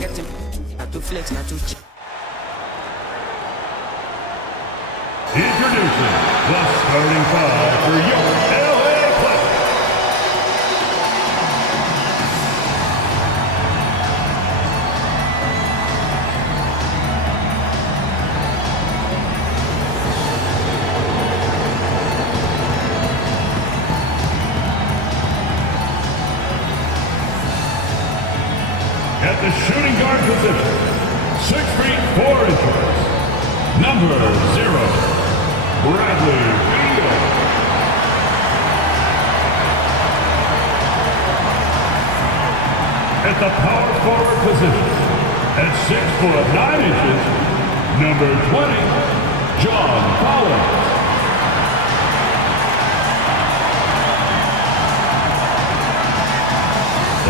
get him. Not to flex, not to cheat. Introducing the starting five for your LA Clippers. At the shooting guard position, 6 feet 4 inches, number 0, Bradley Beal. At the power forward position, at 6 foot 9 inches, number 20, John Collins.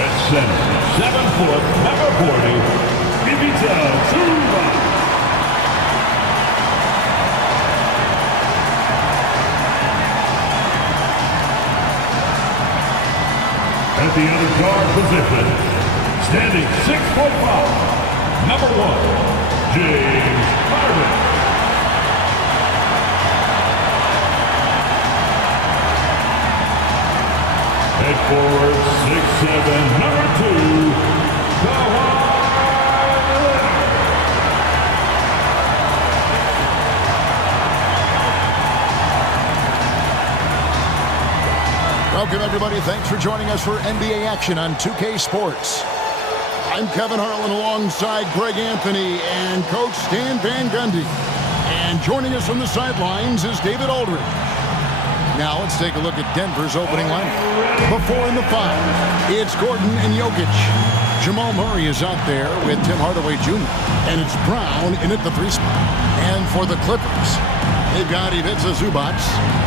At center, 7 foot, number 40, Ivica Zubac. At the other guard position, standing 6'5", number 1, James Harden. At forward, 6'7", number 2, Kawhi Leonard. Welcome, everybody. Thanks for joining us for NBA action on 2K Sports. I'm Kevin Harlan alongside Greg Anthony and Coach Stan Van Gundy. And joining us from the sidelines is David Aldridge. Now let's take a look at Denver's opening lineup. Before in the 5, it's Gordon and Jokic. Jamal Murray is out there with Tim Hardaway Jr. And it's Brown in at the 3 spot. And for the Clippers, they've got Ivica Zubac.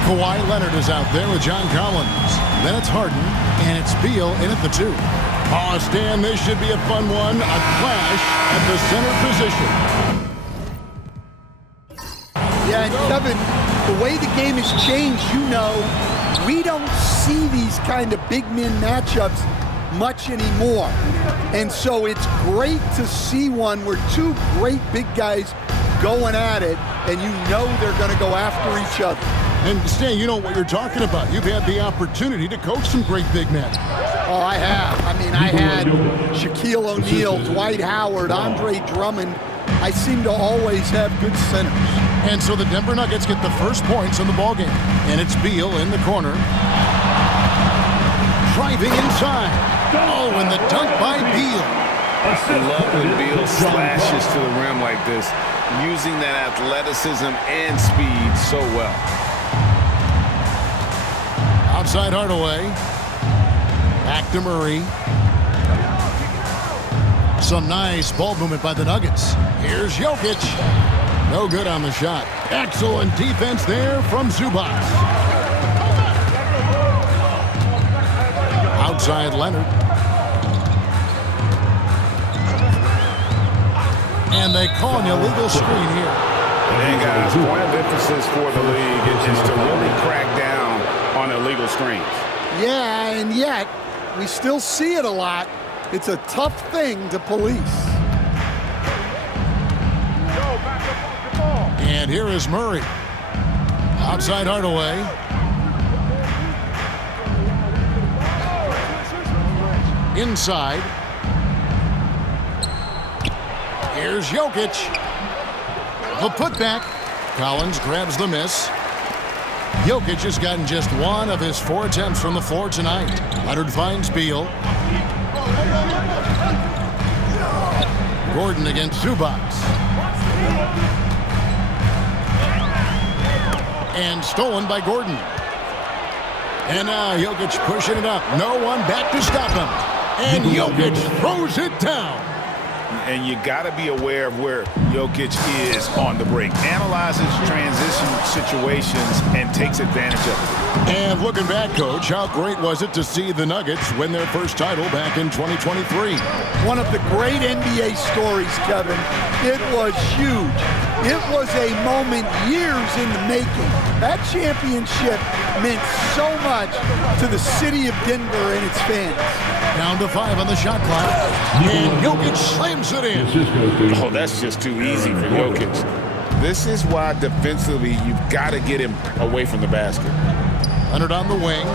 Kawhi Leonard is out there with John Collins. Then it's Harden, and it's Beal in at the 2. Oh, Stan, this should be a fun one. A clash at the center position. Yeah, and Kevin, the way the game has changed, you know, we don't see these kind of big men matchups much anymore. And so it's great to see one where two great big guys going at it, and you know they're going to go after each other. And Stan, you know what you're talking about. You've had the opportunity to coach some great big men. Oh, I have. I mean, I had Shaquille O'Neal, Dwight Howard, Andre Drummond. I seem to always have good centers. And so the Denver Nuggets get the first points in the ballgame. And it's Beal in the corner. Driving inside. Oh, and the dunk by Beal. I love when Beal slashes to the rim like this, using that athleticism and speed so well. Outside Hardaway. Back to Murray. Some nice ball movement by the Nuggets. Here's Jokic. No good on the shot. Excellent defense there from Zubac. Outside Leonard. And they call an illegal screen here. And guys, point of emphasis for the league is to really crack down on illegal screens. Yeah, and yet we still see it a lot. It's a tough thing to police. And here is Murray. Outside Hardaway. Inside. Here's Jokic. The putback. Collins grabs the miss. Jokic has gotten just one of his 4 attempts from the floor tonight. Leonard finds Beal. Gordon against Zubac. And stolen by Gordon. And now Jokic pushing it up. No one back to stop him. And Jokic throws it down. And you got to be aware of where Jokic is on the break. Analyzes transition situations and takes advantage of it. And looking back, Coach, how great was it to see the Nuggets win their first title back in 2023? One of the great NBA stories, Kevin. It was huge. It was a moment years in the making. That championship meant so much to the city of Denver and its fans. Down to 5 on the shot clock. And Jokic slams it in. Oh, that's just too easy for Jokic. This is why defensively you've got to get him away from the basket. Leonard on the wing.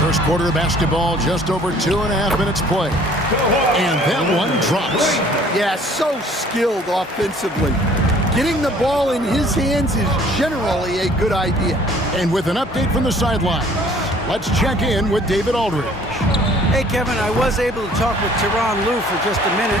First quarter of basketball, just over 2.5 minutes play. And that one drops. Yeah, so skilled offensively. Getting the ball in his hands is generally a good idea. And with an update from the sidelines, let's check in with David Aldridge. Hey, Kevin, I was able to talk with Tyronn Lue for just a minute.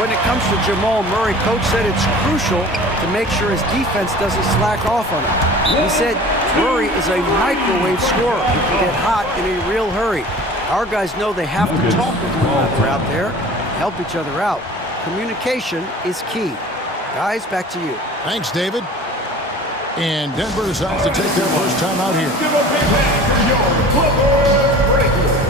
When it comes to Jamal Murray, Coach said it's crucial to make sure his defense doesn't slack off on him. He said Murray is a microwave scorer who can get hot in a real hurry. Our guys know they have to talk with one another out there, help each other out. Communication is key. Guys, back to you. Thanks, David. And Denver decides to take their first time out here. Give a big hand for your Clipper Breakers.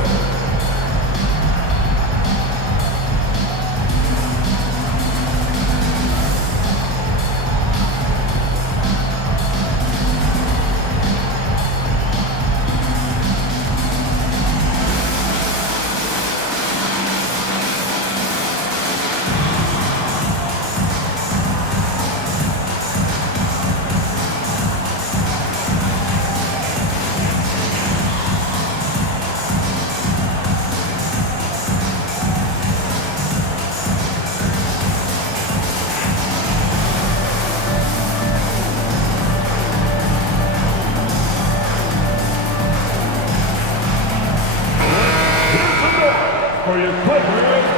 For your Clipper Breakers.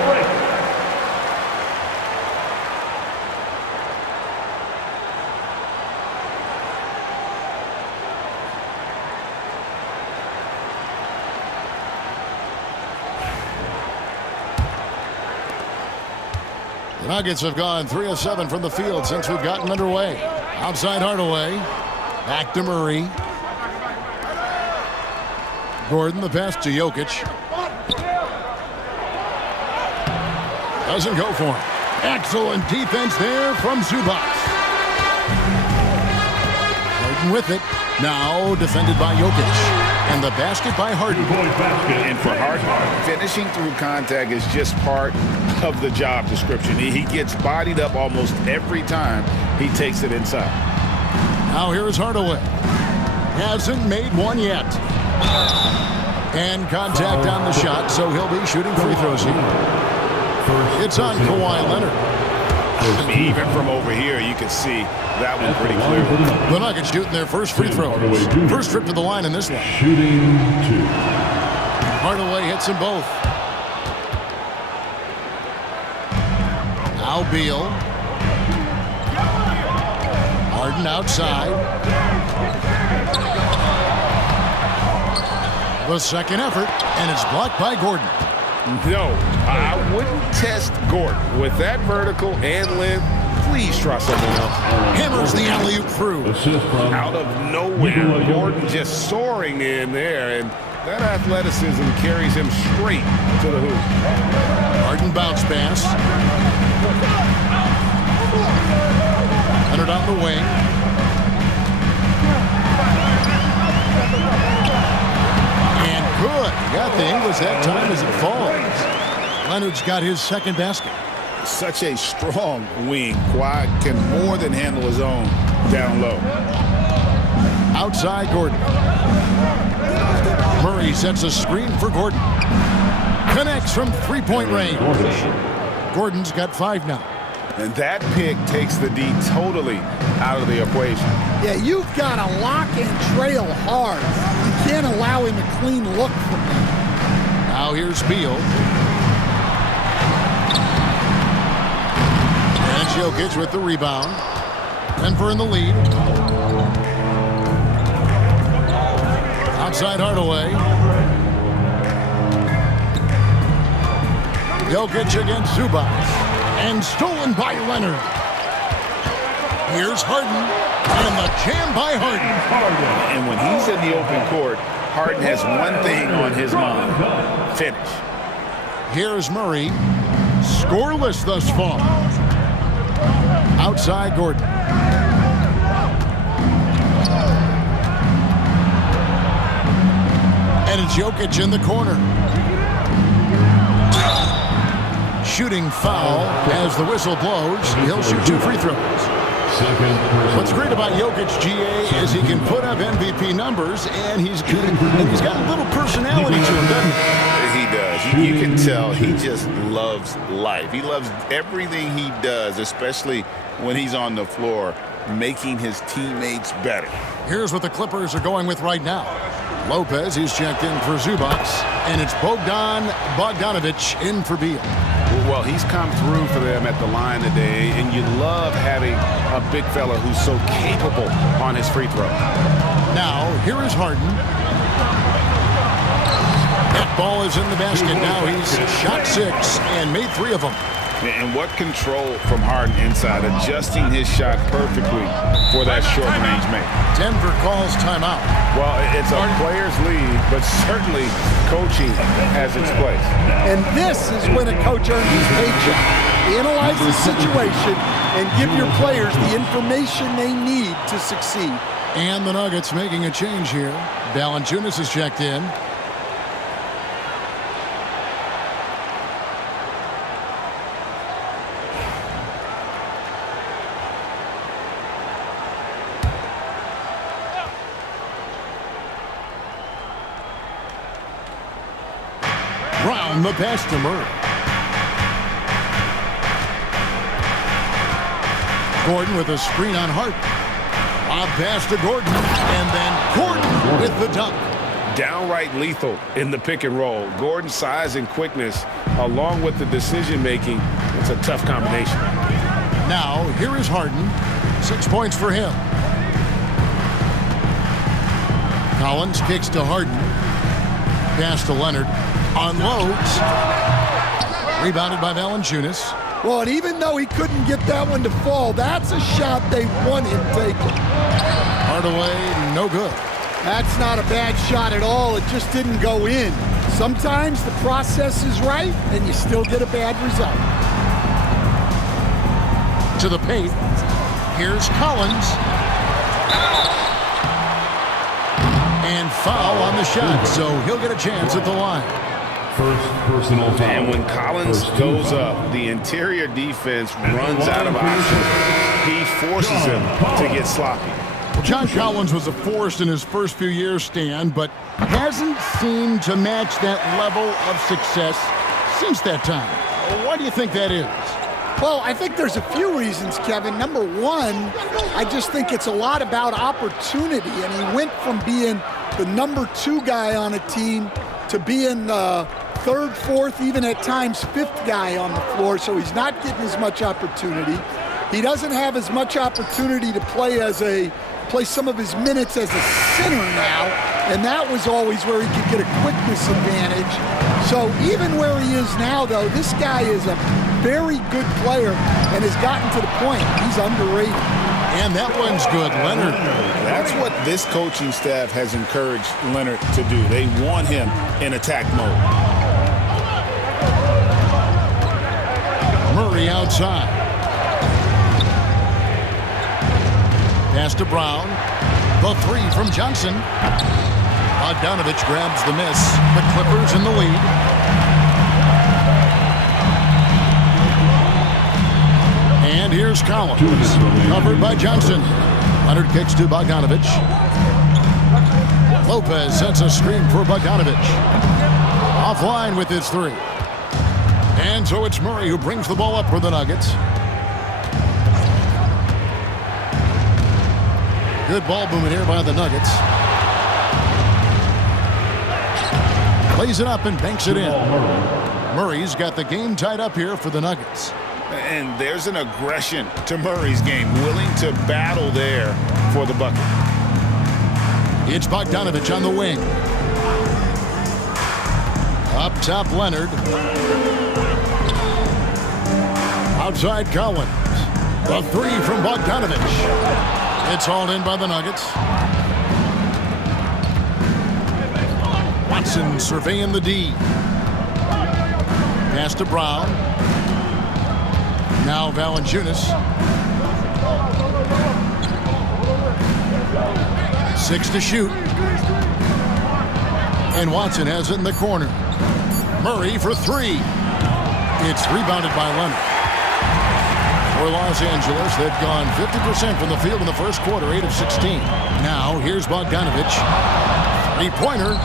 The Nuggets have gone 3 of 7 from the field since we've gotten underway. Outside Hardaway. Back to Murray. Gordon, the pass to Jokic. Doesn't go for him. Excellent defense there from Zubac. Harden with it. Now defended by Jokic. And the basket by Harden. And for Harden, finishing through contact is just part of the job description. He gets bodied up almost every time he takes it inside. Now here's Hardaway. Hasn't made one yet. And contact on the shot, so he'll be shooting free throws here. It's on Kawhi Leonard. Even from over here, you can see that one pretty clear. The Nuggets shooting their first free throw. First trip to the line in this one. Shooting 2. Hardaway hits them both. Now Beal. Harden outside. The second effort, and it's blocked by Gordon. No, I wouldn't test Gordon. With that vertical and length, please try something else. Hammers the alley-oop through. Assist from Out of nowhere, Gordon just soaring in there, and that athleticism carries him straight to the hoop. Harden bounce pass. Leonard on the wing. And good. Got the English that time as it falls. Leonard's got his second basket. Such a strong wing. Kawhi can more than handle his own down low. Outside Gordon. Murray sets a screen for Gordon. Connects from three-point range. Gordon's got 5 now. And that pick takes the D totally out of the equation. Yeah, you've got to lock and trail hard. You can't allow him a clean look from that. Now here's Beal. And Jokic with the rebound. Denver in the lead. Outside Hardaway. Jokic against Zubac. And stolen by Leonard. Here's Harden. And the jam by Harden. And when he's in the open court, Harden has one thing on his mind. Finish. Here's Murray. Scoreless thus far. Outside Gordon. And it's Jokic in the corner. Shooting foul as the whistle blows. He'll shoot 2 free throws. What's great about Jokic, GA, is he can put up MVP numbers, and he's good. And he's got a little personality to him, doesn't he? He does. You can tell he just loves life. He loves everything he does, especially when he's on the floor, making his teammates better. Here's what the Clippers are going with right now. Lopez, he's checked in for Zubac, and it's Bogdan Bogdanovic in for Beal. Well, he's come through for them at the line today, and you love having a big fella who's so capable on his free throw. Now, here is Harden. That ball is in the basket. Now he's shot 6 and made 3 of them. And what control from Harden inside, adjusting his shot perfectly for that short-range make. Denver calls timeout. Well, it's a player's lead, but certainly coaching has its place. And this is when a coach earns his paycheck. Analyze the situation and give your players the information they need to succeed. And the Nuggets making a change here. Valanciunas is checked in. Brown, the pass to Murray. Gordon with a screen on Harden. A pass to Gordon, and then Gordon with the dunk. Downright lethal in the pick and roll. Gordon's size and quickness, along with the decision-making, it's a tough combination. Now, here is Harden. 6 points for him. Collins kicks to Harden. Pass to Leonard. Unloads. Rebounded by Valanciunas. Well, and even though he couldn't get that one to fall, that's a shot they want him taking. Hardaway, no good. That's not a bad shot at all. It just didn't go in. Sometimes the process is right, and you still get a bad result. To the paint. Here's Collins. And foul on the shot, so he'll get a chance at the line. First personal foul. And when Collins goes up, the interior defense runs out of options. He forces him to get sloppy. John Collins was a force in his first few years, Stan, but hasn't seemed to match that level of success since that time. Why do you think that is? Well, I think there's a few reasons, Kevin. Number one, I just think it's a lot about opportunity, and he went from being the number 2 guy on a team to being the 3rd, 4th, even at times 5th guy on the floor, so he's not getting as much opportunity. He doesn't have as much opportunity to play some of his minutes as a center now, and that was always where he could get a quickness advantage. So even where he is now, though, this guy is a very good player and has gotten to the point he's underrated. And that one's good, Leonard. That's what this coaching staff has encouraged Leonard to do. They want him in attack mode. Murray outside. Pass to Brown. The 3 from Johnson. Bogdanovic grabs the miss. The Clippers in the lead. And here's Collins. Covered by Johnson. Leonard kicks to Bogdanovic. Lopez sets a screen for Bogdanovic. Offline with his 3. And so it's Murray who brings the ball up for the Nuggets. Good ball movement here by the Nuggets. Plays it up and banks it in. Murray's got the game tied up here for the Nuggets. And there's an aggression to Murray's game, willing to battle there for the bucket. It's Bogdanovic on the wing. Up top, Leonard. Outside, Collins. The 3 from Bogdanovic. It's hauled in by the Nuggets. Watson surveying the D. Pass to Brown. Now Valanciunas. 6 to shoot. And Watson has it in the corner. Murray for three. It's rebounded by Leonard. For Los Angeles, they've gone 50% from the field in the first quarter, 8 of 16. Now, here's Bogdanovic. Three-pointer.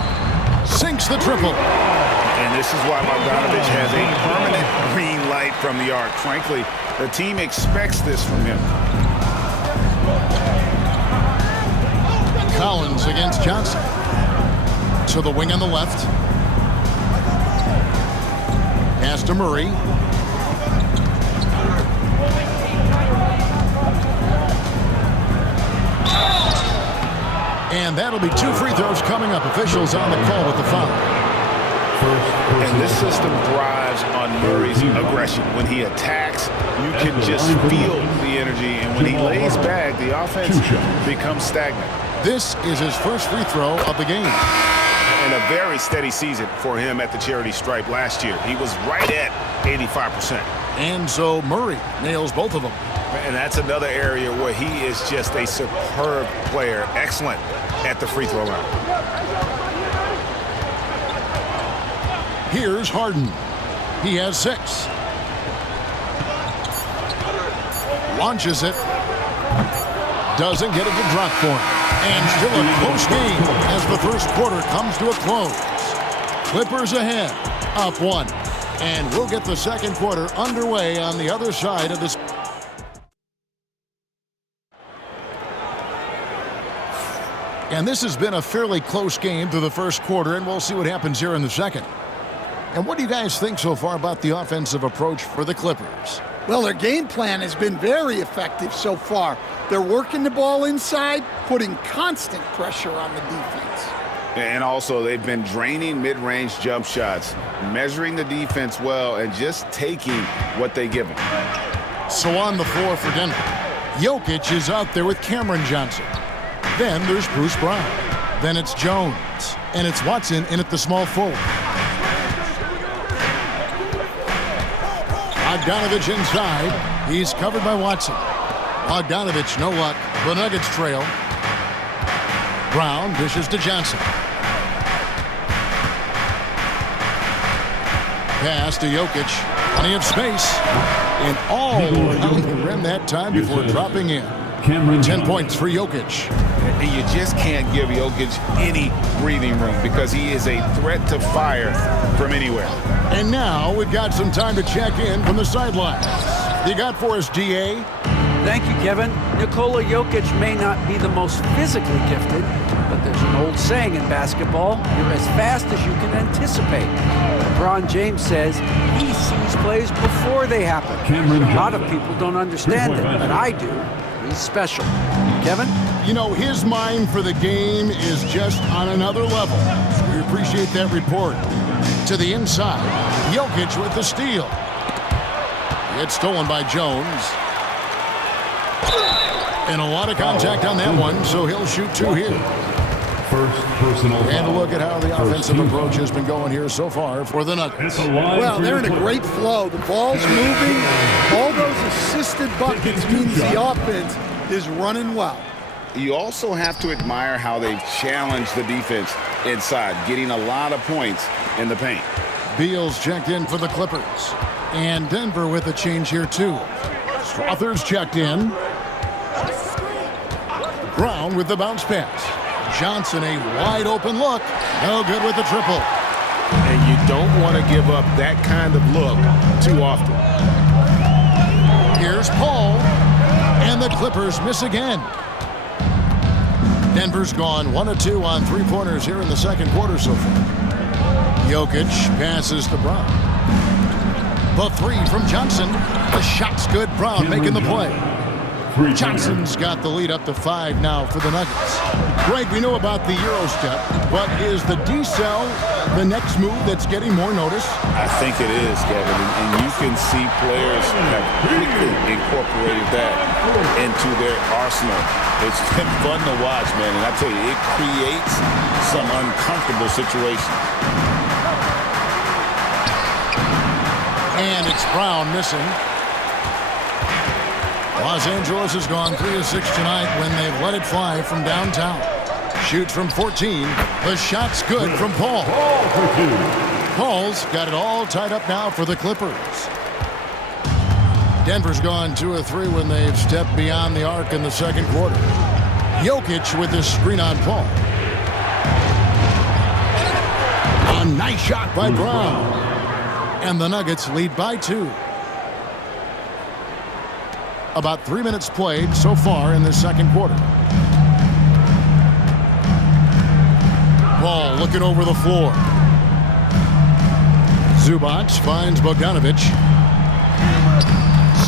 Sinks the triple. And this is why Bogdanovic has a permanent green light from the arc. Frankly, the team expects this from him. Collins against Johnson. To the wing on the left. Pass to Murray. And that'll be 2 free throws coming up. Officials on the call with the foul. And this system thrives on Murray's aggression. When he attacks, you can just feel the energy. And when he lays back, the offense becomes stagnant. This is his first free throw of the game. And a very steady season for him at the charity stripe last year. He was right at 85%. And so Murray nails both of them. And that's another area where he is just a superb player. Excellent at the free throw line. Here's Harden. He has 6. Launches it. Doesn't get it to drop for him. And still a close game as the first quarter comes to a close. Clippers ahead, up 1. And we'll get the second quarter underway on the other side of this. And this has been a fairly close game through the first quarter, and we'll see what happens here in the second. And what do you guys think so far about the offensive approach for the Clippers? Well, their game plan has been very effective so far. They're working the ball inside, putting constant pressure on the defense. And also, they've been draining mid-range jump shots, measuring the defense well, and just taking what they give them. So on the floor for Denver, Jokic is out there with Cameron Johnson. Then there's Bruce Brown. Then it's Jones. And it's Watson in at the small forward. Bogdanovic inside. He's covered by Watson. Bogdanovic, no luck. The Nuggets trail. Brown dishes to Johnson. Pass to Jokic. Plenty of space. And all around the rim that time before dropping in. 10 points for Jokic. And you just can't give Jokic any breathing room because he is a threat to fire from anywhere. And now we've got some time to check in from the sidelines. You got for us, DA? Thank you, Kevin. Nikola Jokic may not be the most physically gifted, but there's an old saying in basketball, you're as fast as you can anticipate. LeBron James says he sees plays before they happen. A lot of people don't understand it, but I do. He's special. Kevin? You know, his mind for the game is just on another level. We appreciate that report. To the inside, Jokic with the steal. It's stolen by Jones. And a lot of contact on that one, so he'll shoot 2 here. First personal foul. And a look at how the offensive approach has been going here so far for the Nuggets. Well, they're in a great flow. The ball's moving. All those assisted buckets means the offense is running well. You also have to admire how they've challenged the defense inside, getting a lot of points in the paint. Beal's checked in for the Clippers. And Denver with a change here, too. Strother's checked in. Brown with the bounce pass. Johnson, a wide open look. No good with the triple. And you don't want to give up that kind of look too often. Here's Paul. And the Clippers miss again. Denver's gone 1 of 2 on 3-pointers here in the second quarter so far. Jokic passes to Brown. The 3 from Johnson. The shot's good. Brown making the play. Johnson's got the lead up to 5 now for the Nuggets. Greg, we know about the Euro step, but is the D-cell the next move that's getting more notice? I think it is, Kevin, and you can see players have quickly incorporated that into their arsenal. It's been fun to watch, man, and I tell you, it creates some uncomfortable situations. And it's Brown missing. Los Angeles has gone 3 of 6 tonight when they've let it fly from downtown. Shoots from 14. The shot's good from Paul. Paul for 2. Paul's got it all tied up now for the Clippers. Denver's gone 2 of 3 when they've stepped beyond the arc in the second quarter. Jokic with this screen on Paul. A nice shot by Brown. And the Nuggets lead by 2. About 3 minutes played so far in the second quarter. Paul looking over the floor. Zubac finds Bogdanovic.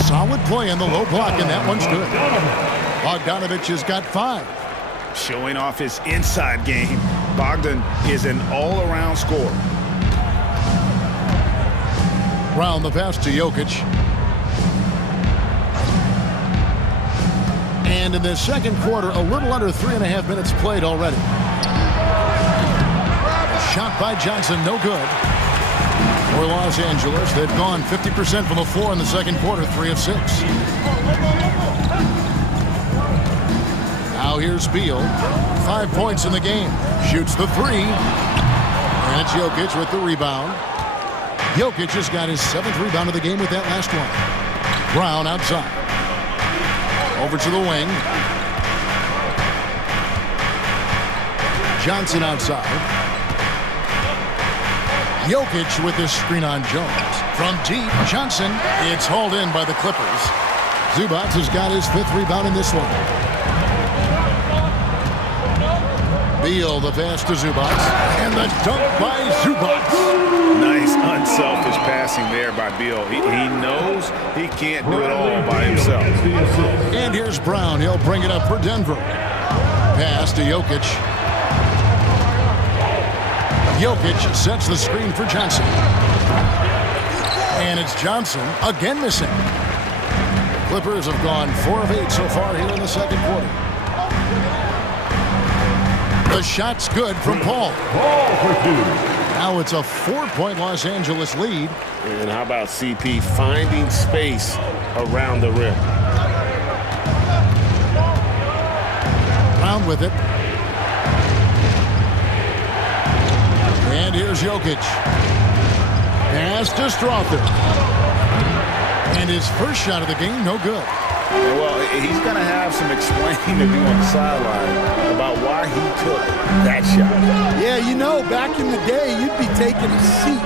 Solid play in the low block, and that one's good. Bogdanovic has got 5. Showing off his inside game. Bogdan is an all-around scorer. Brown the pass to Jokic. And in the second quarter, a little under 3.5 minutes played already. Shot by Johnson, no good. For Los Angeles, they've gone 50% from the floor in the second quarter, 3 of 6. Now here's Beal. 5 points in the game. Shoots the 3. And it's Jokic with the rebound. Jokic has got his 7th rebound of the game with that last one. Brown outside. Over to the wing. Johnson outside. Jokic with this screen on Jones. From deep, Johnson. It's hauled in by the Clippers. Zubac has got his 5th rebound in this one. Beal the pass to Zubac. And the dunk by Zubac. Nice unselfish passing there by Beal. He knows he can't do it all by himself. And here's Brown. He'll bring it up for Denver. Pass to Jokic. Jokic sets the screen for Johnson. And it's Johnson again missing. Clippers have gone 4 of 8 so far here in the second quarter. The shot's good from Paul. Paul for 2. Now it's a 4-point Los Angeles lead. And how about CP finding space around the rim? Brown with it. And here's Jokic. Pass to Strother. And his first shot of the game, no good. Well, he's going to have some explaining to do on the sideline about why he took that shot. Yeah, you know, back in the day, you'd be taking a seat.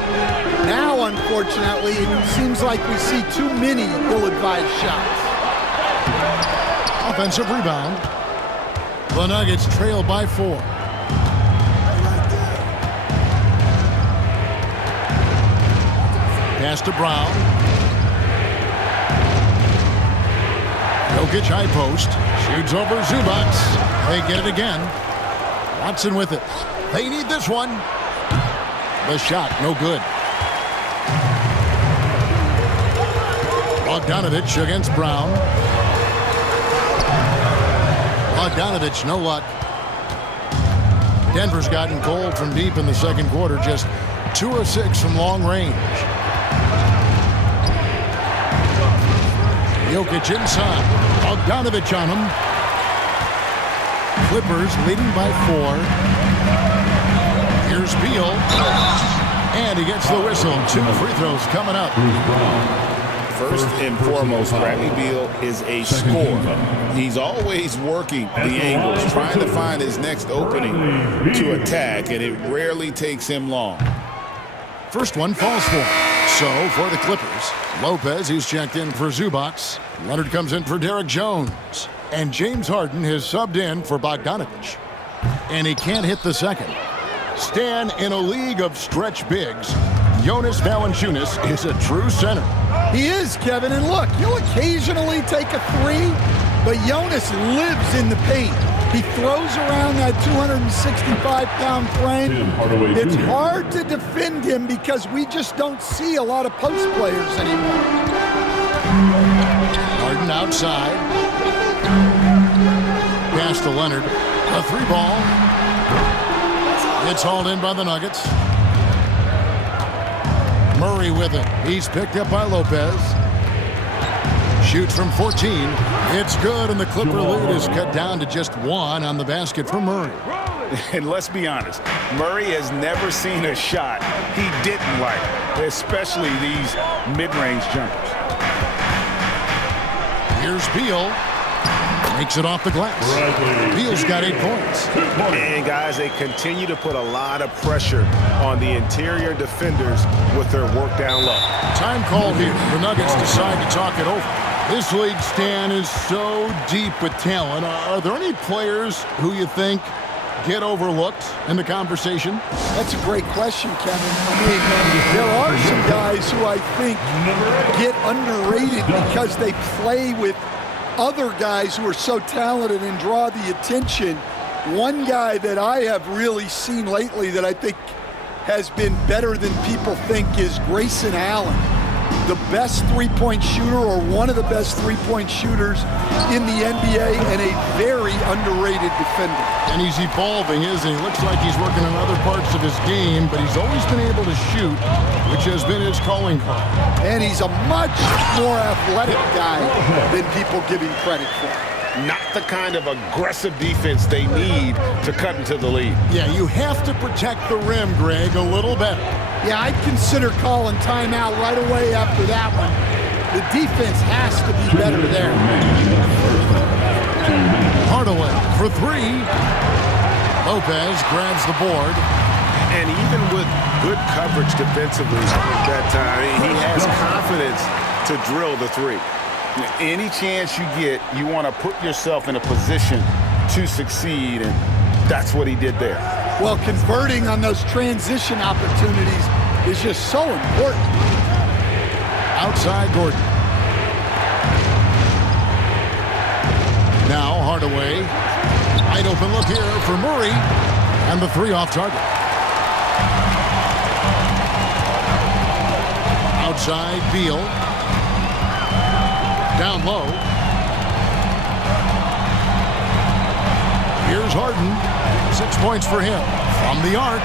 Now, unfortunately, it seems like we see too many ill-advised shots. Offensive rebound. The Nuggets trail by 4. Pass to Brown. Jokic high post. Shoots over Zubac. They get it again. Watson with it. They need this one. The shot, no good. Bogdanovic against Brown. Bogdanovic, no luck. Denver's gotten cold from deep in the second quarter. Just 2 of 6 from long range. Jokic inside. Bogdanovic on him. Clippers leading by 4. Here's Beal. And he gets the whistle. 2 free throws coming up. First and foremost, Bradley Beal is a scorer. He's always working the angles, trying to find his next opening to attack, and it rarely takes him long. First one falls for him. So, for the Clippers, Lopez, he's checked in for Zubac. Leonard comes in for Derek Jones. And James Harden has subbed in for Bogdanovic. And he can't hit the second. Stan, in a league of stretch bigs, Jonas Valanciunas is a true center. He is, Kevin. And look, he'll occasionally take a 3, but Jonas lives in the paint. He throws around that 265-pound frame. It's hard to defend him because we just don't see a lot of post players anymore. Harden outside. Pass to Leonard. A 3-ball. It's hauled in by the Nuggets. Murray with it. He's picked up by Lopez. Shoots from 14. It's good, and the Clipper lead is cut down to just 1 on the basket for Murray. And let's be honest, Murray has never seen a shot he didn't like, especially these mid-range jumpers. Here's Beal. Makes it off the glass. Beal's got 8 points. And, guys, they continue to put a lot of pressure on the interior defenders with their work down low. Time called here. The Nuggets decide to talk it over. This league, Stan, is so deep with talent. Are there any players who you think get overlooked in the conversation? That's a great question, Kevin. I mean, there are some guys who I think get underrated because they play with other guys who are so talented and draw the attention. One guy that I have really seen lately that I think has been better than people think is Grayson Allen, the best three-point shooter or one of the best three-point shooters in the NBA and a very underrated defender. And he's evolving, isn't he? Looks like he's working on other parts of his game, but he's always been able to shoot, which has been his calling card. And he's a much more athletic guy than people give him credit for. Not the kind of aggressive defense they need to cut into the lead. Yeah, you have to protect the rim, Greg, a little better. Yeah, I'd consider calling timeout right away after that one. The defense has to be better there. Hardaway for 3. Lopez grabs the board. And even with good coverage defensively at that time, he has confidence to drill the 3. Any chance you get, you want to put yourself in a position to succeed, and that's what he did there. Well, converting on those transition opportunities is just so important. Outside Gordon. Now Hardaway. Wide open look here for Murray. And the 3 off target. Outside Beal. Down low. Here's Harden. 6 points for him from the arc.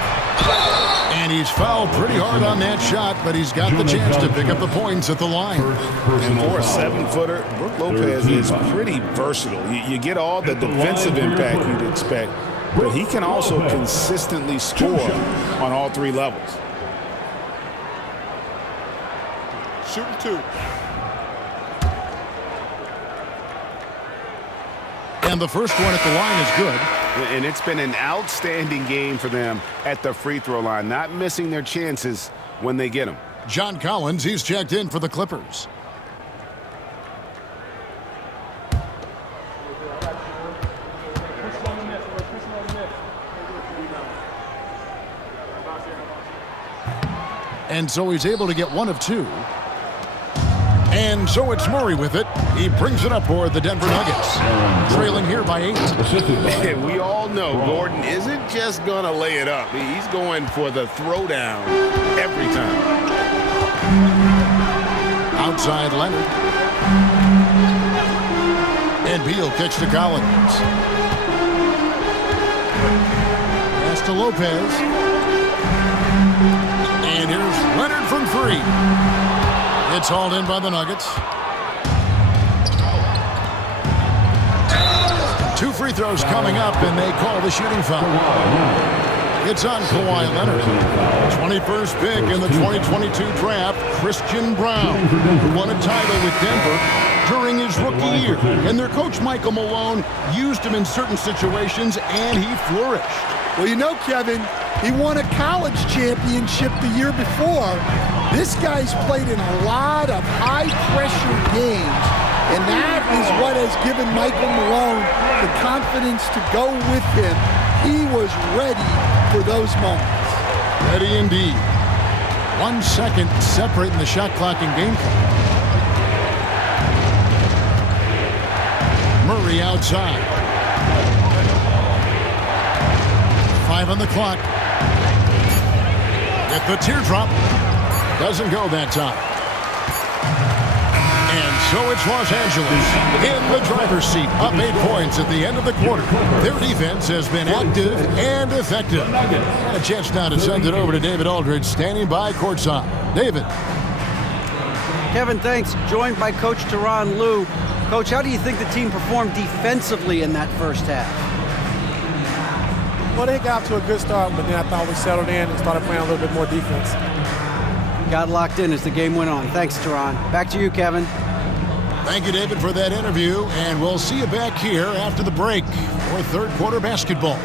And he's fouled pretty hard on that shot, but he's got the chance to pick up the points at the line. And for a 7-footer, Brook Lopez is pretty versatile. You get all the defensive impact you'd expect, but he can also consistently score on all 3 levels. Shooting 2. And the first one at the line is good. And it's been an outstanding game for them at the free throw line, not missing their chances when they get them. John Collins, he's checked in for the Clippers. And so he's able to get 1 of 2. And so it's Murray with it. He brings it up for the Denver Nuggets. Trailing here by 8. And we all know Gordon isn't just going to lay it up. He's going for the throwdown every time. Outside Leonard. And Beal kicks to Collins. Pass to Lopez. And here's Leonard from 3. It's hauled in by the Nuggets. 2 free throws coming up, and they call the shooting foul. It's on Kawhi Leonard. 21st pick in the 2022 draft, Christian Braun, who won a title with Denver during his rookie year. And their coach, Michael Malone, used him in certain situations, and he flourished. Well, you know, Kevin, he won a college championship the year before. This guy's played in a lot of high-pressure games, and that is what has given Michael Malone the confidence to go with him. He was ready for those moments. Ready indeed. 1 second separating the shot clock and game clock. Murray outside. 5 on the clock. Get the teardrop. Doesn't go that time. And so it's Los Angeles in the driver's seat, up 8 points at the end of the quarter. Their defense has been active and effective. And a chance now to send it over to David Aldridge, standing by courtside. David. Kevin, thanks. Joined by Coach Tyronn Lue. Coach, how do you think the team performed defensively in that first half? Well, they got off to a good start, but then I thought we settled in and started playing a little bit more defense. Got locked in as the game went on. Thanks, Teron. Back to you, Kevin. Thank you, David, for that interview, and we'll see you back here after the break for third quarter basketball.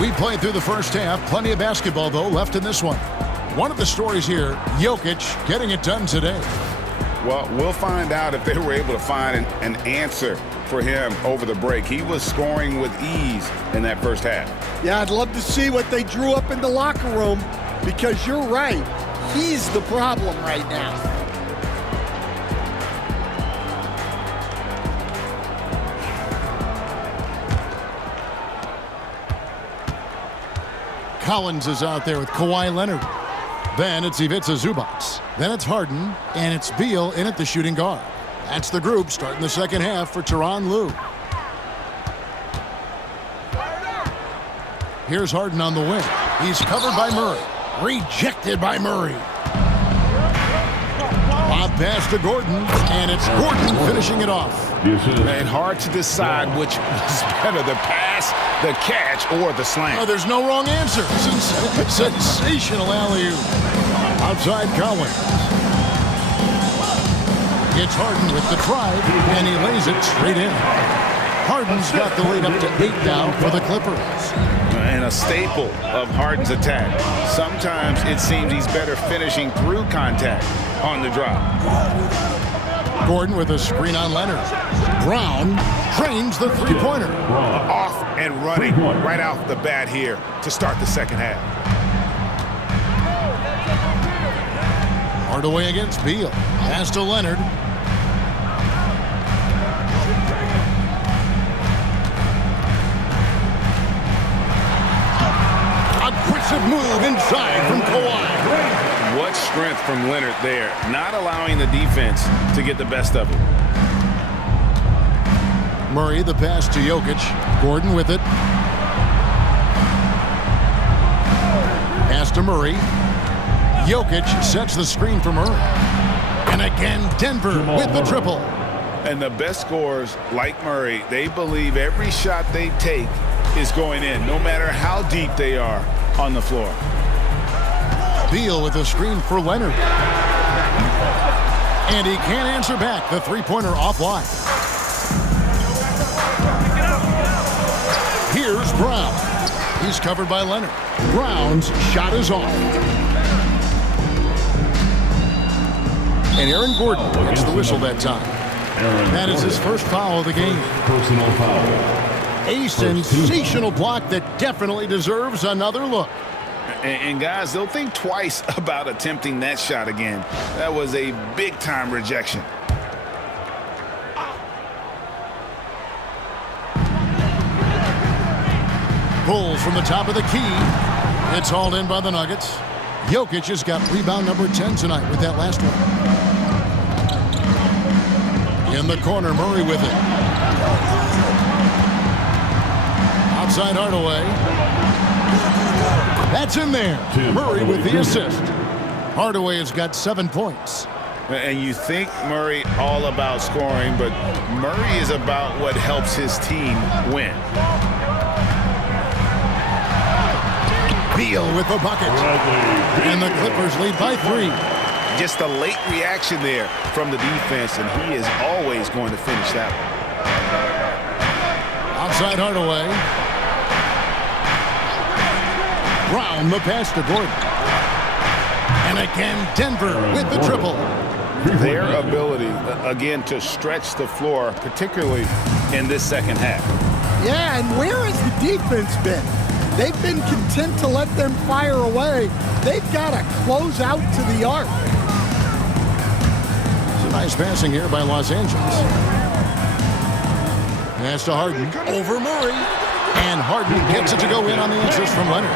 We played through the first half. Plenty of basketball, though, left in this one. One of the stories here, Jokic getting it done today. Well, we'll find out if they were able to find an answer for him over the break. He was scoring with ease in that first half. Yeah, I'd love to see what they drew up in the locker room, because you're right. He's the problem right now. Collins is out there with Kawhi Leonard. Then it's Ivica Zubac. Then it's Harden, and it's Beal in at the shooting guard. That's the group starting the second half for Tyronn Lue. Here's Harden on the wing. He's covered by Murray. Rejected by Murray. Lob pass to Gordon, and it's Gordon finishing it off. And hard to decide which was better, the pass, the catch, or the slam. Oh, there's no wrong answer. Sensational alley-oop. Outside Collins. It's Harden with the drive, and he lays it straight in. Harden's got the lead up to 8 now for the Clippers. And a staple of Harden's attack. Sometimes it seems he's better finishing through contact on the drop. Gordon with a screen on Leonard. Brown drains the three-pointer. Off and running right off the bat here to start the second half. Hardaway against Beal. Pass to Leonard. Aggressive move inside from Kawhi. What strength from Leonard there, not allowing the defense to get the best of it. Murray, the pass to Jokic. Gordon with it. Pass to Murray. Jokic sets the screen for Murray. And again, Denver with the triple. And the best scorers, like Murray, they believe every shot they take is going in, no matter how deep they are on the floor. Beal with a screen for Leonard. And he can't answer back. The three-pointer offline. Here's Brown. He's covered by Leonard. Brown's shot is off. And Aaron Gordon gets the whistle that time. That is his first foul of the game. Personal foul. A sensational block that definitely deserves another look. And guys, they'll think twice about attempting that shot again. That was a big-time rejection. Pulls from the top of the key. It's hauled in by the Nuggets. Jokic has got rebound number 10 tonight with that last one. In the corner, Murray with it. Outside Hardaway. That's in there. Murray with the assist. Hardaway has got 7 points. And you think Murray all about scoring, but Murray is about what helps his team win. Beal with the bucket. And the Clippers lead by 3. Just a late reaction there from the defense, and he is always going to finish that one. Outside Hardaway. Brown the pass to Gordon. And again, Denver with the triple. Their ability, again, to stretch the floor, particularly in this second half. Yeah, and where has the defense been? They've been content to let them fire away. They've got to close out to the arc. It's a nice passing here by Los Angeles. Pass to Harden over Murray. And Harden gets it to go in on the assist from Leonard.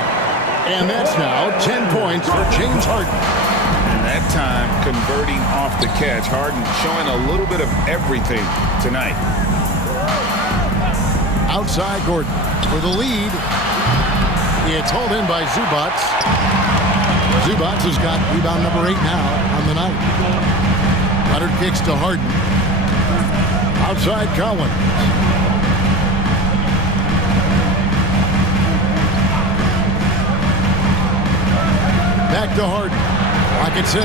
And that's now 10 points for James Harden. And that time, converting off the catch. Harden showing a little bit of everything tonight. Outside Gordon for the lead. It's hauled in by Zubac. Zubac has got rebound number 8 now on the night. Leonard kicks to Harden. Outside Collins. Back to Harden. Clock at 6.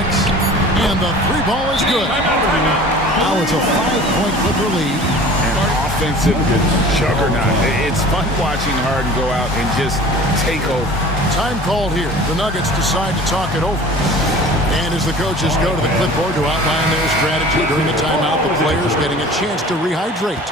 And the 3 ball is good. Now it's a 5-point Clipper lead. An offensive juggernaut. It's fun watching Harden go out and just take over. Time called here. The Nuggets decide to talk it over. And as the coaches go to the clipboard to outline their strategy during the timeout, the players getting a chance to rehydrate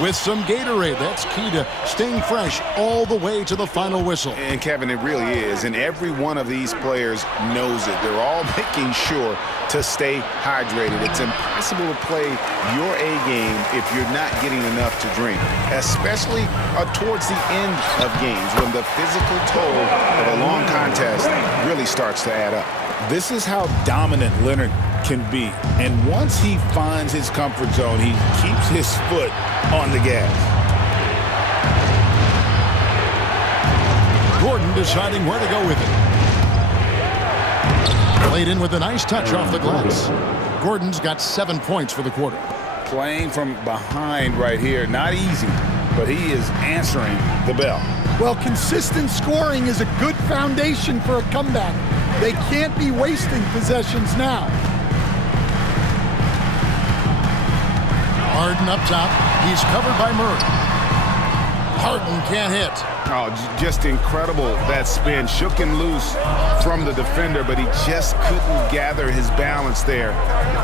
with some Gatorade. That's key to staying fresh all the way to the final whistle. And Kevin, it really is. And every one of these players knows it. They're all making sure to stay hydrated. It's impossible to play your A game if you're not getting enough to drink, especially towards the end of games when the physical toll of a long contest really starts to add up. This is how dominant Leonard can be. And once he finds his comfort zone, he keeps his foot on the gas. Gordon deciding where to go with it. Played in with a nice touch off the glass. Gordon's got 7 points for the quarter. Playing from behind right here, not easy, but he is answering the bell. Well, consistent scoring is a good foundation for a comeback. They can't be wasting possessions now. Harden up top. He's covered by Murray. Harden can't hit. Oh, just incredible, that spin. Shook him loose from the defender, but he just couldn't gather his balance there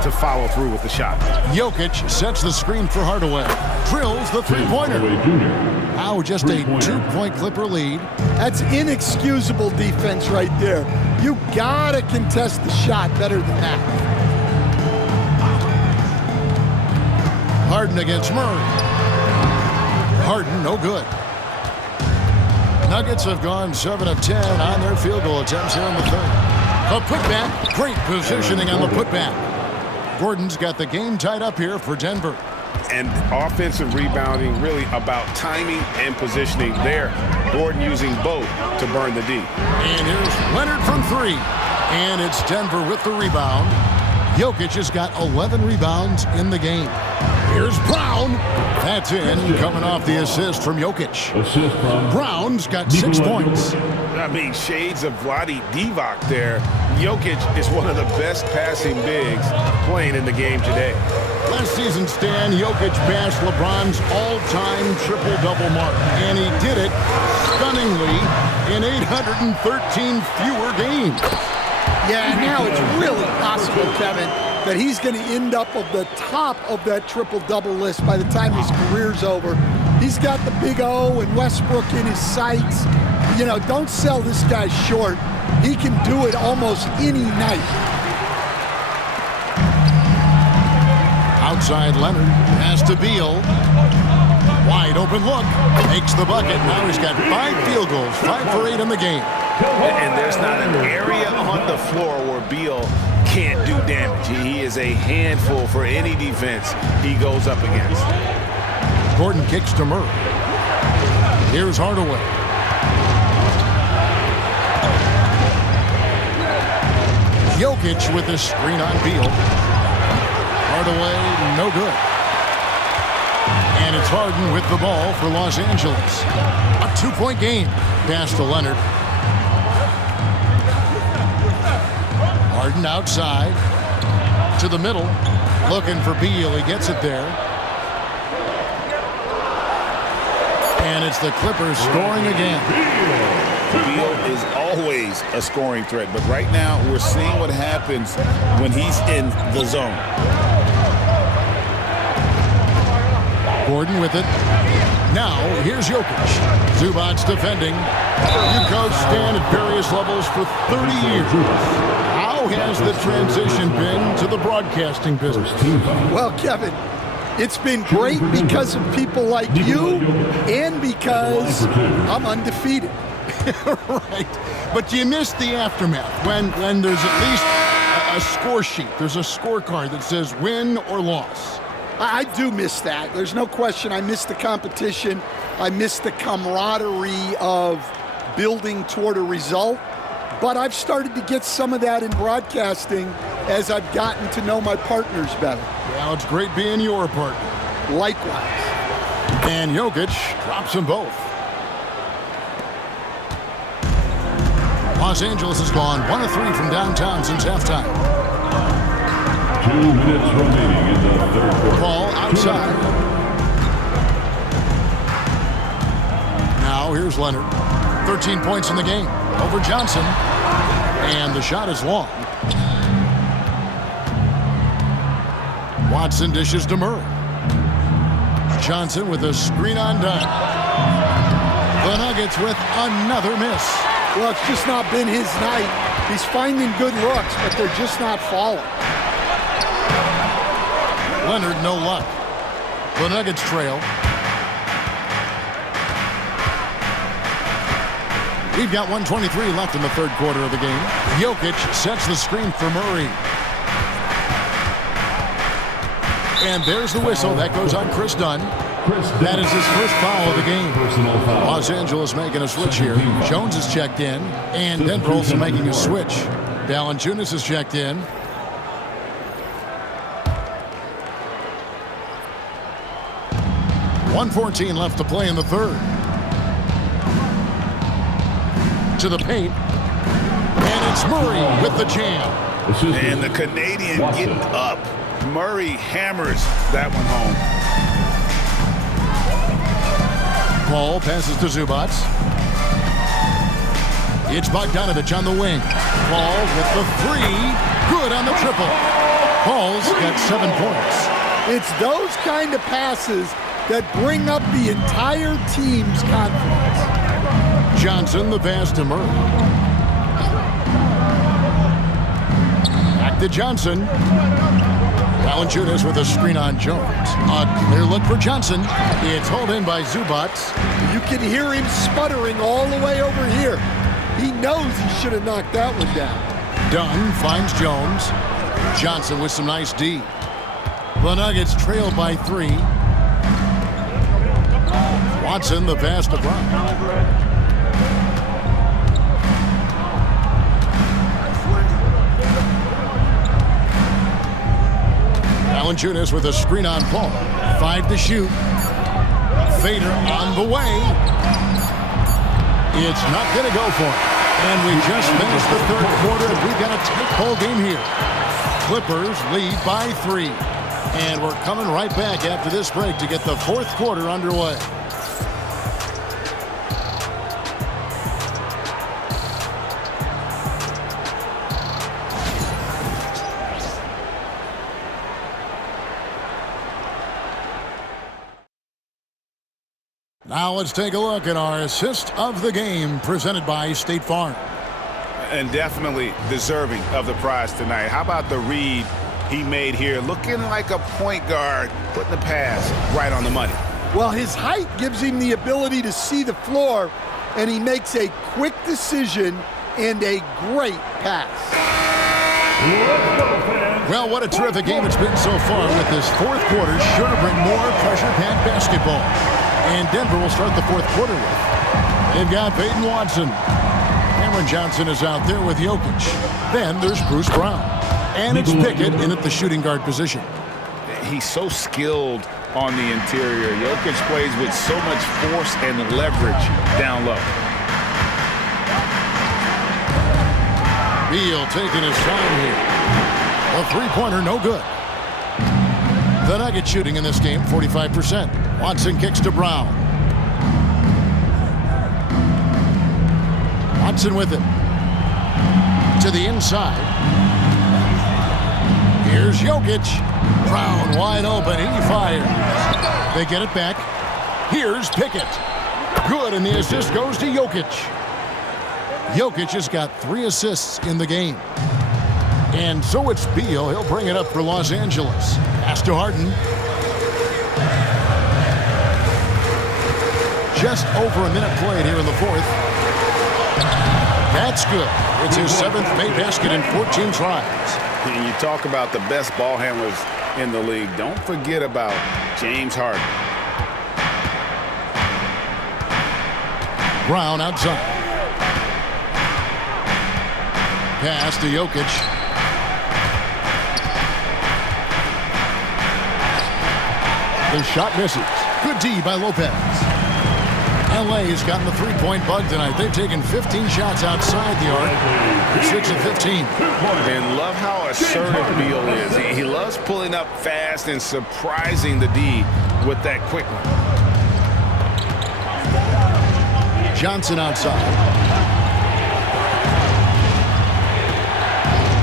to follow through with the shot. Jokic sets the screen for Hardaway. Drills the three-pointer. Now just a 2-point Clipper lead. That's inexcusable defense right there. You gotta contest the shot better than that. Harden against Murray. Harden, no good. Nuggets have gone 7 of 10 on their field goal attempts here in the third. A putback. Great positioning on the putback. Gordon's got the game tied up here for Denver. And offensive rebounding really about timing and positioning there. Gordon using both to burn the D. And here's Leonard from 3. And it's Denver with the rebound. Jokic has got 11 rebounds in the game. Here's Brown. That's in, coming off the assist from Jokic. Assist from Brown's got 6 points. I mean, shades of Vlade Divac there. Jokic is one of the best passing bigs playing in the game today. Last season, Stan, Jokic passed LeBron's all-time triple-double mark. And he did it stunningly in 813 fewer games. Yeah, now it's really possible, Kevin, that he's going to end up at the top of that triple-double list by the time his career's over. He's got the Big O and Westbrook in his sights. You know, don't sell this guy short. He can do it almost any night. Outside Leonard, pass to Beal. Wide open look, makes the bucket. Now he's got 5 field goals, 5 for 8 in the game. And there's not an area on the floor where Beal can't do damage. He is a handful for any defense he goes up against. Gordon kicks to Murray. Here's Hardaway. Jokic with the screen on Beal. Hardaway, no good. And it's Harden with the ball for Los Angeles. A 2-point game. Pass to Leonard. Harden outside to the middle, looking for Beal. He gets it there. And it's the Clippers scoring again. Beal is always a scoring threat, but right now we're seeing what happens when he's in the zone. Gordon with it. Now, here's Jokic. Zubac defending. You coach Stan at various levels for 30 years. How has the transition been to the broadcasting business? Well, Kevin, it's been great because of people like you and because I'm undefeated. Right. But do you miss the aftermath when there's at least a score sheet? There's a scorecard that says win or loss. I do miss that. There's no question. I miss the competition. I miss the camaraderie of building toward a result. But I've started to get some of that in broadcasting as I've gotten to know my partners better. Well, it's great being your partner. Likewise. And Jokic drops them both. Los Angeles has gone 1 of 3 from downtown since halftime. 2 minutes remaining in the third quarter. Ball outside. Now here's Leonard. 13 points in the game over Johnson. And the shot is long. Watson dishes to Murray. Johnson with a screen on dime. The Nuggets with another miss. Well, it's just not been his night. He's finding good looks, but they're just not falling. Leonard, no luck. The Nuggets trail. We've got 1:23 left in the third quarter of the game. Jokic sets the screen for Murray. And there's the whistle. That goes on Chris Dunn. That is his first foul of the game. Los Angeles making a switch here. Jones is checked in, and Denver also making a switch. Valanciunas is checked in. .114 left to play in the third. To the paint. And it's Murray with the jam. And the Canadian getting up. Murray hammers that one home. Paul passes to Zubac. It's Bogdanovich on the wing. Paul with the 3. Good on the triple. Paul's got 7 points. It's those kind of passes that bring up the entire team's confidence. Johnson, the pass to Murray. Back to Johnson. Valanciunas with a screen on Jones. A clear look for Johnson. It's hauled in by Zubac. You can hear him sputtering all the way over here. He knows he should have knocked that one down. Dunn finds Jones. Johnson with some nice D. The Nuggets trail by 3. Watson, the pass to Brown. Valanciunas with a screen on Paul. 5 to shoot. Fader on the way. It's not going to go for it. And we just finished the third quarter, and we've got a tight ball game here. Clippers lead by 3. And we're coming right back after this break to get the fourth quarter underway. Now let's take a look at our assist of the game presented by State Farm. And definitely deserving of the prize tonight. How about the read he made here? Looking like a point guard, putting the pass right on the money. Well, his height gives him the ability to see the floor, and he makes a quick decision and a great pass. Well, what a terrific game it's been so far, with this fourth quarter sure to bring more pressure-packed basketball. And Denver will start the fourth quarter with. They've got Peyton Watson. Cameron Johnson is out there with Jokic. Then there's Bruce Brown. And it's Pickett in at the shooting guard position. He's so skilled on the interior. Jokic plays with so much force and leverage down low. Beal taking his time here. A three-pointer, no good. The Nuggets shooting in this game, 45%. Watson kicks to Brown. Watson with it. To the inside. Here's Jokic. Brown wide open. He fires. They get it back. Here's Pickett. Good, and the assist goes to Jokic. Jokic has got 3 assists in the game. And so it's Beal. He'll bring it up for Los Angeles. Pass to Harden. Just over a minute played here in the fourth. That's good. It's his 7th made basket in 14 tries. And you talk about the best ball handlers in the league. Don't forget about James Harden. Brown outside. Pass to Jokic. The shot misses. Good D by Lopez. LA has gotten the three-point bug tonight. They've taken 15 shots outside the arc. 6 of 15. And love how assertive Beal is. He loves pulling up fast and surprising the D with that quick one. Johnson outside.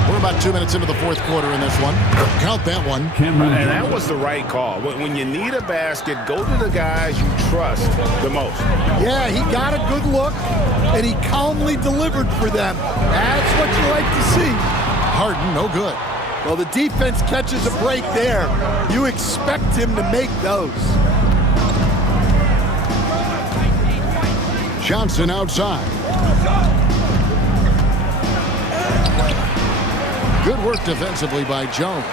We're about 2 minutes into the fourth quarter in this one. Count that one. And that was the right call. When you need a basket, go to the guys you trust the most. Yeah, he got a good look, and he calmly delivered for them. That's what you like to see. Harden, no good. Well, the defense catches a break there. You expect him to make those. Johnson outside. Good work defensively by Jones.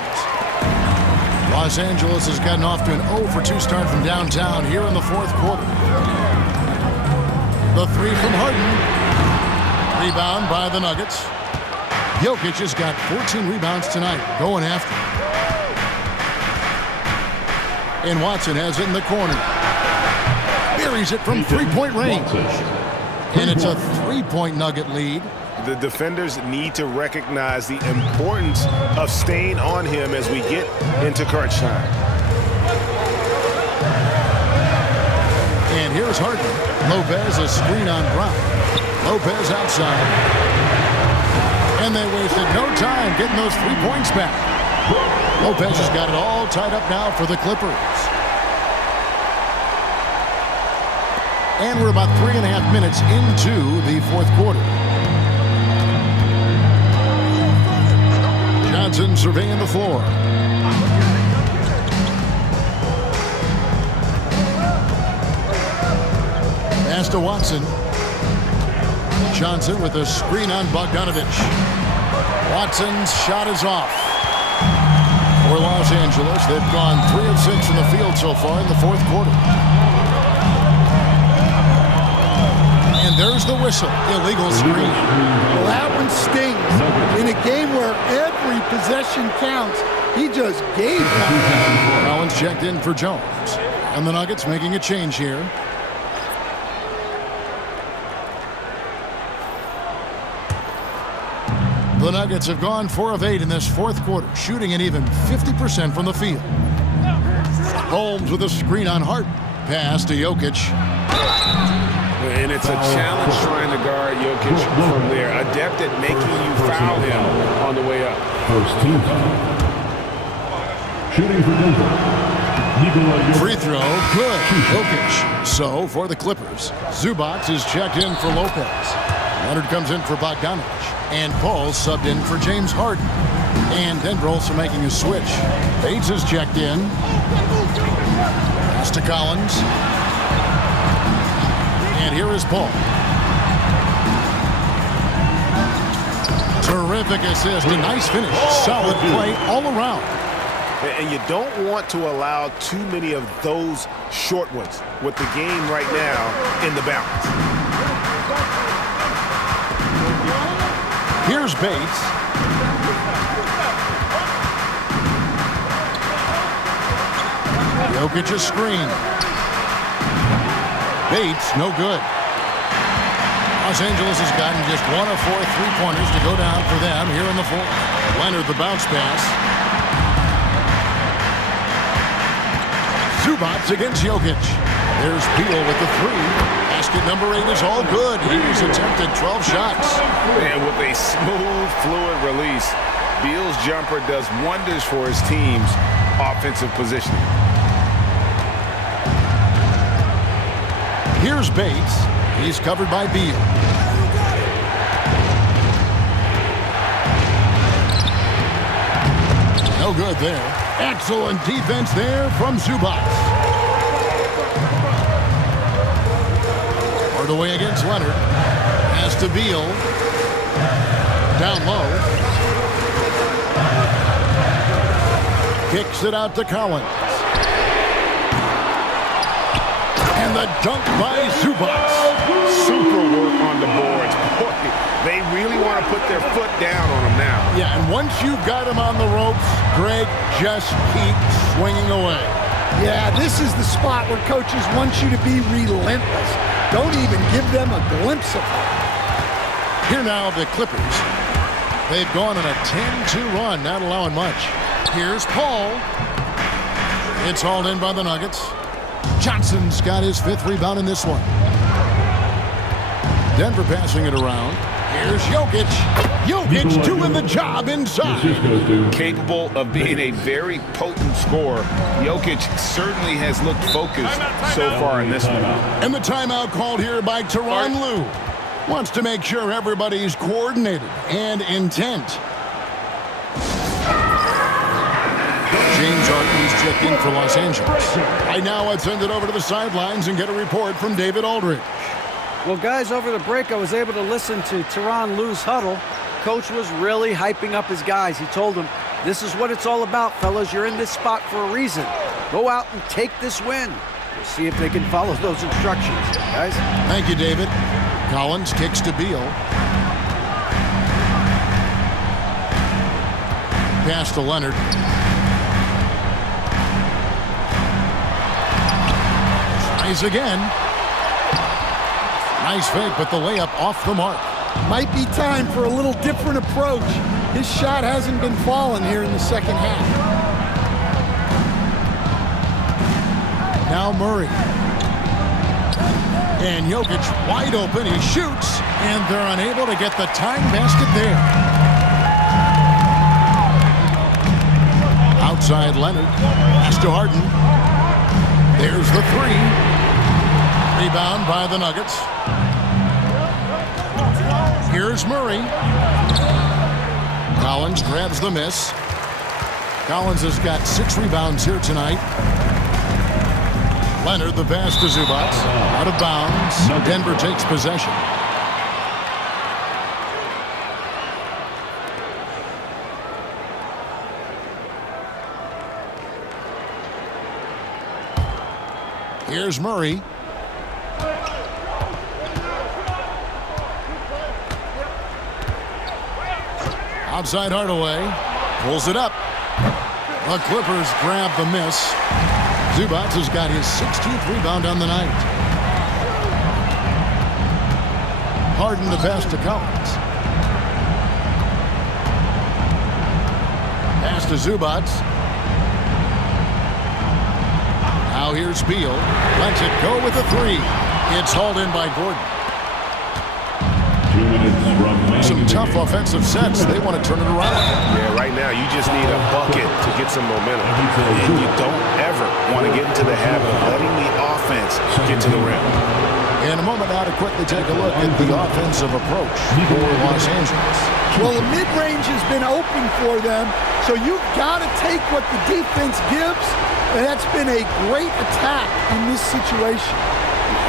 Los Angeles has gotten off to an 0-for-2 start from downtown here in the fourth quarter. The three from Harden. Rebound by the Nuggets. Jokic has got 14 rebounds tonight, going after. And Watson has it in the corner. Buries it from three-point range. And it's a three-point Nugget lead. The defenders need to recognize the importance of staying on him as we get into crunch time. And here's Harden. Lopez, a screen on Brown. Lopez outside. And they wasted no time getting those 3 points back. Lopez has got it all tied up now for the Clippers. And we're about 3.5 minutes into the fourth quarter. Johnson surveying the floor. Pass to Watson. Johnson with a screen on Bogdanovich. Watson's shot is off. For Los Angeles, they've gone 3 of 6 from the field so far in the fourth quarter. And there's the whistle. Illegal screen. Well, that one stings. In a game where every possession counts, he just gave one. Collins checked in for Jones. And the Nuggets making a change here. The Nuggets have gone 4 of 8 in this fourth quarter, shooting an even 50% from the field. Holmes with a screen on Harden. Pass to Jokic. And it's a challenge trying to guard Jokic from there. Adept at making you foul him on the way up. First team. Shooting for Denver. Free throw, good. Jokic. So, for the Clippers, Zubac is checked in for Lopez. Leonard comes in for Bogdanovich. And Paul subbed in for James Harden. And Denver also making a switch. Bates is checked in. Pass to Collins. And here is Paul. Terrific assist. A nice finish. Solid play all around. And you don't want to allow too many of those short ones with the game right now in the balance. Here's Bates. Jokic a screen. Bates, no good. Los Angeles has gotten just 1 of 4 3-pointers to go down for them here in the fourth. Leonard the bounce pass. Zubac against Jokic. There's Beal with the three. Basket number 8 is all good. He's attempted 12 shots. And with a smooth, fluid release, Beal's jumper does wonders for his team's offensive positioning. Here's Bates. He's covered by Beal. No good there. Excellent defense there from Zubac. Hardaway against Leonard. Pass to Beal. Down low. Kicks it out to Collins. And the dunk by Zubac. Super work on the boards. Boy, they really want to put their foot down on him now. Yeah, and once you've got him on the ropes, Greg, just keep swinging away. Yeah, this is the spot where coaches want you to be relentless. Don't even give them a glimpse of it. Here now, the Clippers. They've gone on a 10-2 run, not allowing much. Here's Paul. It's hauled in by the Nuggets. Johnson's got his 5th rebound in this one. Denver passing it around. Here's Jokic. Jokic doing the job inside. Capable of being a very potent scorer, Jokic certainly has looked focused so far in this one. And the timeout called here by Tyronn Lue. Wants to make sure everybody's coordinated and intent. James Harden's checked in for Los Angeles. Right now, let's send it over to the sidelines and get a report from David Aldridge. Well, guys, over the break, I was able to listen to Tyronn Lue's huddle. Coach was really hyping up his guys. He told them, this is what it's all about, fellas. You're in this spot for a reason. Go out and take this win. We'll see if they can follow those instructions, guys. Thank you, David. Collins kicks to Beal. Pass to Leonard. Tries again. Nice fake, but the layup off the mark. Might be time for a little different approach. His shot hasn't been falling here in the second half. Now Murray. And Jokic wide open. He shoots, and they're unable to get the tying basket there. Outside Leonard. Pass to Harden. There's the three. Rebound by the Nuggets. Here's Murray. Collins grabs the miss. Collins has got 6 rebounds here tonight. Leonard, the pass to Zubac. Out of bounds. Denver takes possession. Here's Murray. Outside Hardaway. Pulls it up. The Clippers grab the miss. Zubac has got his 16th rebound on the night. Harden the pass to Collins. Pass to Zubac. Now here's Beal. Lets it go with a 3. It's hauled in by Gordon. 2 minutes from Some tough offensive sets. They want to turn it around. Yeah, right now you just need a bucket to get some momentum. And you don't ever want to get into the habit of letting the offense get to the rim. In a moment now to quickly take a look at the offensive approach for Los Angeles. Well, the mid-range has been open for them, so you've got to take what the defense gives, and that's been a great attack in this situation.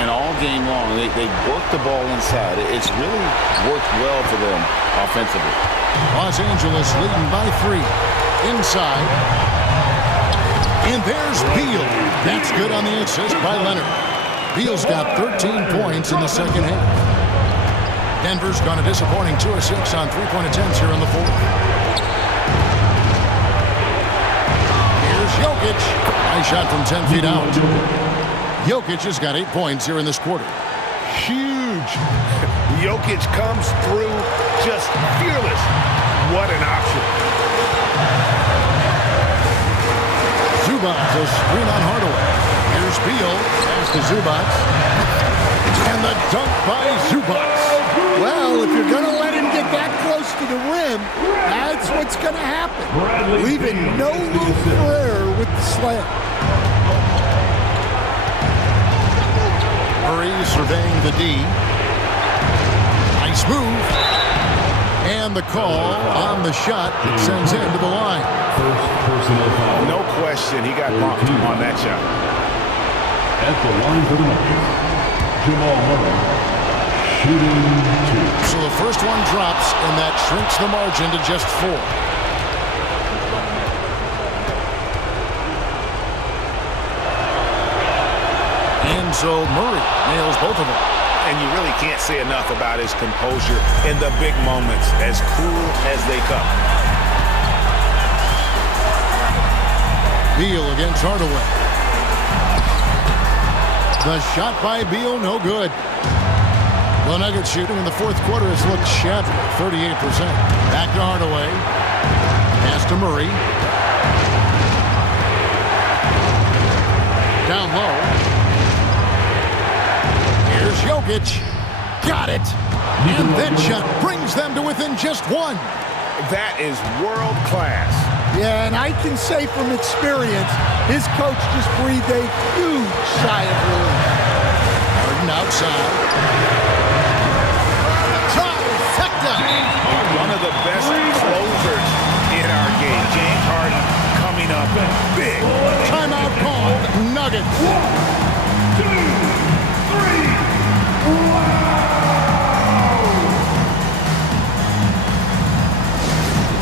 And all game long, they work the ball inside. It's really worked well for them offensively. Los Angeles leading by 3. Inside. And there's Beal. That's good on the assist by Leonard. Beal's got 13 points in the second half. Denver's gone a disappointing 2 of 6 on 3-point attempts here in the fourth. Here's Jokic. Nice shot from 10 feet out. Jokic has got 8 points here in this quarter. Huge. Jokic comes through just fearless. What an option. Zubac, a screen on Hardaway. Here's Beal pass to Zubac. And the dunk by Zubac. Well, if you're going to let him get that close to the rim, that's what's going to happen. Leaving no room for error with the slam. Murray surveying the D. Nice move. And the call on the shot that sends him to the line. First personal foul. No question, he got bumped on that shot. At the line for the Nuggets, Jamal Murray, shooting 2. So the first one drops, and that shrinks the margin to just 4. And so Murray nails both of them. And you really can't say enough about his composure in the big moments, as cool as they come. Beal against Hardaway. The shot by Beal, no good. The Nuggets shooting in the fourth quarter has looked shabby, 38%. Back to Hardaway. Pass to Murray. Down low. Here's Jokic. Got it. And that shot brings them to within just 1. That is world class. Yeah, and I can say from experience, his coach just breathed a huge sigh of relief. Harden outside. Trifecta. One of the best closers in our game. James Harden coming up big. Timeout called. Nuggets. 1, 2, 3.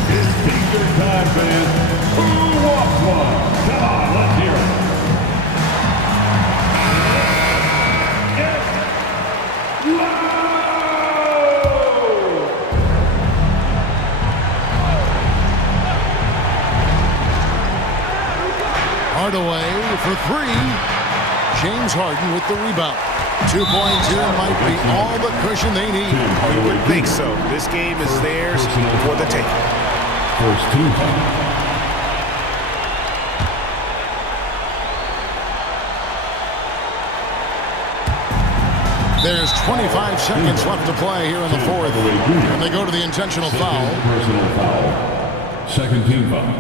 It's T-shirt time, fans. Who wants one? Come on, let's hear it. Hardaway for 3. James Harden with the rebound. 2 points here might be all the cushion they need. You would think so. This game is theirs for the taking. First team foul. There's 25 seconds left to play here in the fourth. And they go to the intentional foul. Personal foul. Second team foul.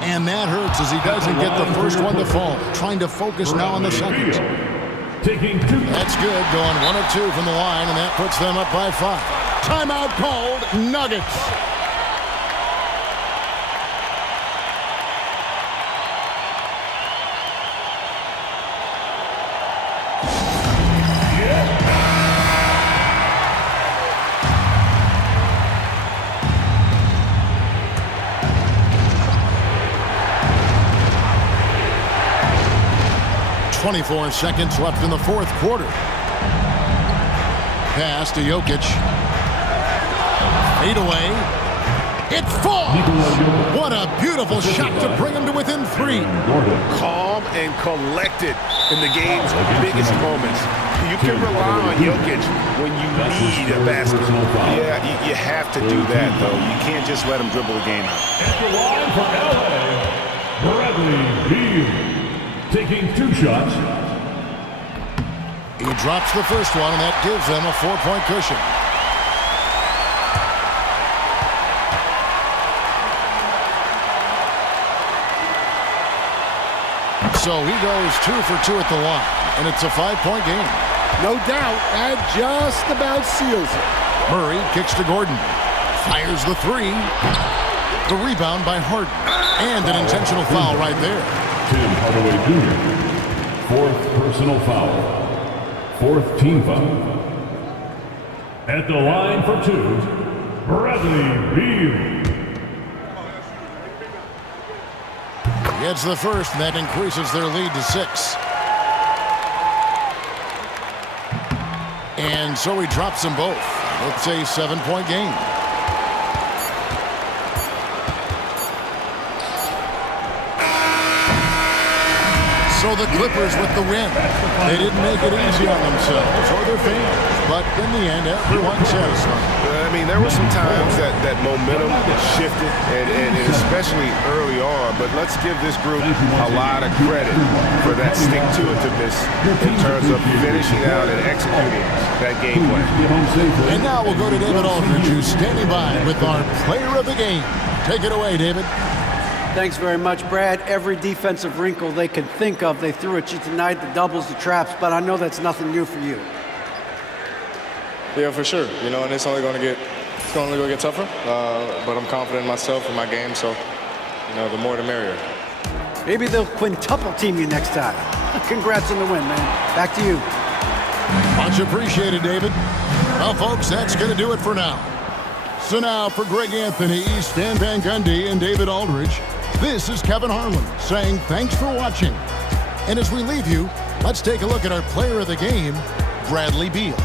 And that hurts as he doesn't get the first one to fall. Trying to focus now on the second. Taking 2. That's good. Going 1 of 2 from the line, and that puts them up by 5. Timeout called. Nuggets. Yeah. 24 seconds left in the fourth quarter. Pass to Jokic. Fade away. It falls! What a beautiful shot to bring him to within 3. Calm and collected in the game's biggest moments. You can rely on Jokic when you need a basket. Yeah, you have to do that, though. You can't just let him dribble the game out. At the line for LA, Bradley Beal. Taking 2 shots. He drops the first one, and that gives them a 4-point cushion. So he goes 2 for 2 at the line, and it's a 5-point game. No doubt, that just about seals it. Murray kicks to Gordon. Fires the 3. The rebound by Harden. And an intentional foul right there. Tim Hardaway Jr. 4th personal foul. 4th team foul. At the line for 2, Bradley Beal. Gets the first, and that increases their lead to 6. And so he drops them both. It's a 7-point game. So the Clippers with the win. They didn't make it easy on themselves or their fans, but in the end, everyone's satisfied. I mean, there were some times that momentum shifted, and especially early on, but let's give this group a lot of credit for that stick-to-itiveness in terms of finishing out and executing that game plan. And now we'll go to David Aldridge, who's standing by with our player of the game. Take it away, David. Thanks very much, Brad. Every defensive wrinkle they could think of, they threw at you tonight, the doubles, the traps, but I know that's nothing new for you. Yeah, for sure. You know, and it's only going to get tougher. But I'm confident in myself and my game, so, you know, the more the merrier. Maybe they'll quintuple team you next time. Congrats on the win, man. Back to you. Much appreciated, David. Well, folks, that's going to do it for now. So now for Greg Anthony, Stan Van Gundy, and David Aldridge, this is Kevin Harlan saying thanks for watching. And as we leave you, let's take a look at our player of the game, Bradley Beal.